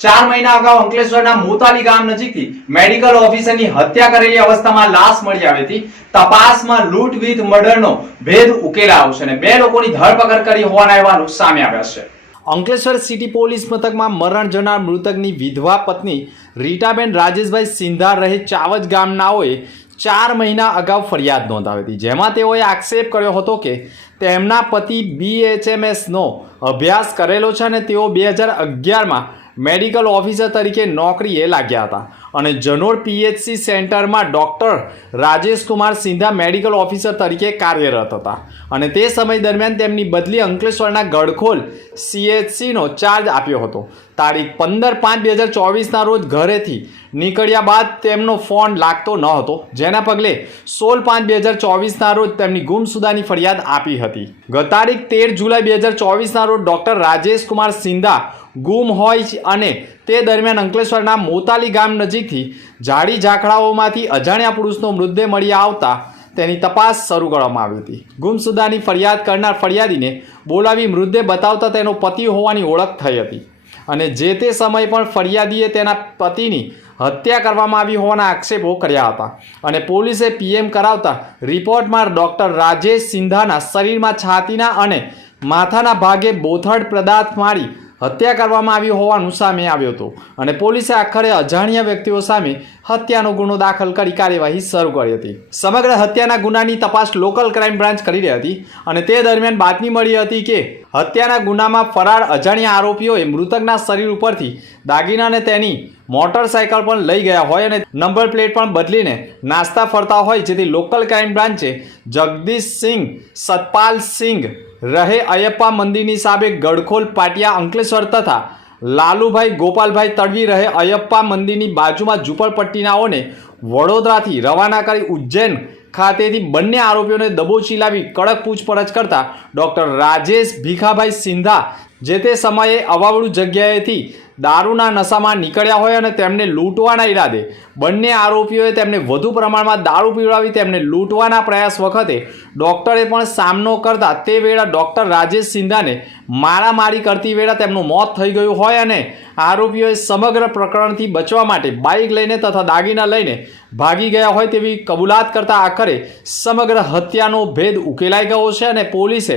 ચાર મહિના અગાઉ અંકલેશ્વરના મોતાલી ગામ નજીકથી મેડિકલ ઓફિસરની હત્યા કરેલી અવસ્થામાં લાશ મળી આવી હતી. તપાસમાં લૂંટ વિથ મર્ડરનો ભેદ ઉકેલાયો છે અને બે લોકોની ધરપકડ કરી હોવાના અહેવાલો સામે આવ્યા છે. અંકલેશ્વર સિટી પોલીસ મથકમાં મરણ જનાર મૃતકની વિધવા પત્ની રીટાબેન રાજેશભાઈ સિંધાર રહે ચાવજ ગામનાઓએ ચાર મહિના અગાઉ ફરિયાદ નોંધાવી હતી. જેમાં તેઓએ આક્ષેપ કર્યો હતો કે તેમના પતિ બીએચએમએસનો અભ્યાસ કરેલો છે અને તેઓ બે હજાર અગિયારમાં મેડિકલ ઓફિસર તરીકે નોકરીએ લાગ્યા હતા. અને જનોર પીએચસી સેન્ટરમાં doctor Rajesh Kumar Sindha medical officer તરીકે કાર્યરત હતા. અને તે સમય દરમિયાન તેમની બદલી અંકલેશ્વરના ગડખોલ સીએચસીનો ચાર્જ આપ્યો હતો. તારીખ પંદર પાંચ બે હજાર ચોવીસના રોજ ઘરેથી નીકળ્યા બાદ તેમનો ફોન લાગતો ન હતો. જેના પગલે સોળ પાંચ બે હજાર ચોવીસના રોજ તેમની ગુમસુદાની ફરિયાદ આપી હતી. ગત તારીખ તેર જુલાઈ બે હજાર ચોવીસના રોજ ડૉક્ટર રાજેશ કુમાર સિંધા ગુમ હોય છે અને તે દરમિયાન અંકલેશ્વરના મોતાલી ગામ નજીકથી ઝાડી ઝાંખડાઓમાંથી અજાણ્યા પુરુષનો મૃતદેહ મળી આવતા તેની તપાસ શરૂ કરવામાં આવી હતી. ગુમસુદાની ફરિયાદ કરનાર ફરિયાદીને બોલાવી મૃતદેહ બતાવતા તેનો પતિ હોવાની ઓળખ થઈ હતી અને જે તે સમયે પણ ફરિયાદીએ તેના પતિની હત્યા કરવામાં આવી હોવાના આક્ષેપો કર્યા હતા અને પોલીસે પીએમ કરાવતા રિપોર્ટમાં ડૉક્ટર રાજેશ સિંધાના શરીરમાં છાતીના અને માથાના ભાગે બોથડ પદાર્થ મારી હત્યા કરવામાં આવી હોવાનું સામે આવ્યું હતું અને પોલીસે આખરે અજાણ્યા વ્યક્તિઓ સામે હત્યાનો ગુનો દાખલ કરી કાર્યવાહી શરૂ કરી હતી. સમગ્ર હત્યાના ગુનાની તપાસ લોકલ ક્રાઇમ બ્રાન્ચ કરી રહી હતી અને તે દરમિયાન બાતમી મળી હતી કે હત્યાના ગુનામાં ફરાર અજાણ્યા આરોપીઓએ મૃતકના શરીર ઉપરથી દાગીનાને તેની મોટરસાયકલ પણ લઈ ગયા હોય અને નંબર પ્લેટ પણ બદલીને નાસ્તા ફરતા હોય જેથી લોકલ ક્રાઇમ બ્રાન્ચે જગદીશ સતપાલસિંહ રહે અયપ્પા મંદિરની સામે ગડખોલ પાટિયા અંકલેશ્વર તથા લાલુભાઈ, ગોપાલભાઈ તડવી રહે અયપ્પા મંદિરની બાજુમાં ઝૂંપડપટ્ટીનાઓને વડોદરાથી રવાના કરી ઉજ્જૈન ખાતેથી બંને આરોપીઓને દબોચી લાવી કડક પૂછપરછ કરતા ડૉક્ટર રાજેશ ભીખાભાઈ સિંધા જે તે સમયે અવાવડું જગ્યાએથી દારૂના નશામાં નીકળ્યા હોય અને તેમને લૂંટવાના ઈરાદે. બંને આરોપીઓએ તેમને વધુ પ્રમાણમાં દારૂ પીવડાવી તેમને લૂંટવાના પ્રયાસ વખતે ડૉક્ટરે પણ સામનો કરતા તે વેળા ડૉક્ટર રાજેશ સિંધાને મારામારી કરતી વેળા તેમનું મોત થઈ ગયું હોય અને આરોપીઓએ સમગ્ર પ્રકરણથી બચવા માટે બાઇક લઈને તથા દાગીના લઈને ભાગી ગયા હોય તેવી કબૂલાત કરતા આખરે સમગ્ર હત્યાનો ભેદ ઉકેલાઈ ગયો છે અને પોલીસે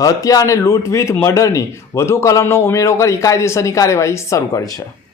હત્યા અને લૂંટ વિથ મર્ડરની વધુ કલમનો ઉમેરો કરી કાયદેસરની કાર્યવાહી શરૂ કરી છે.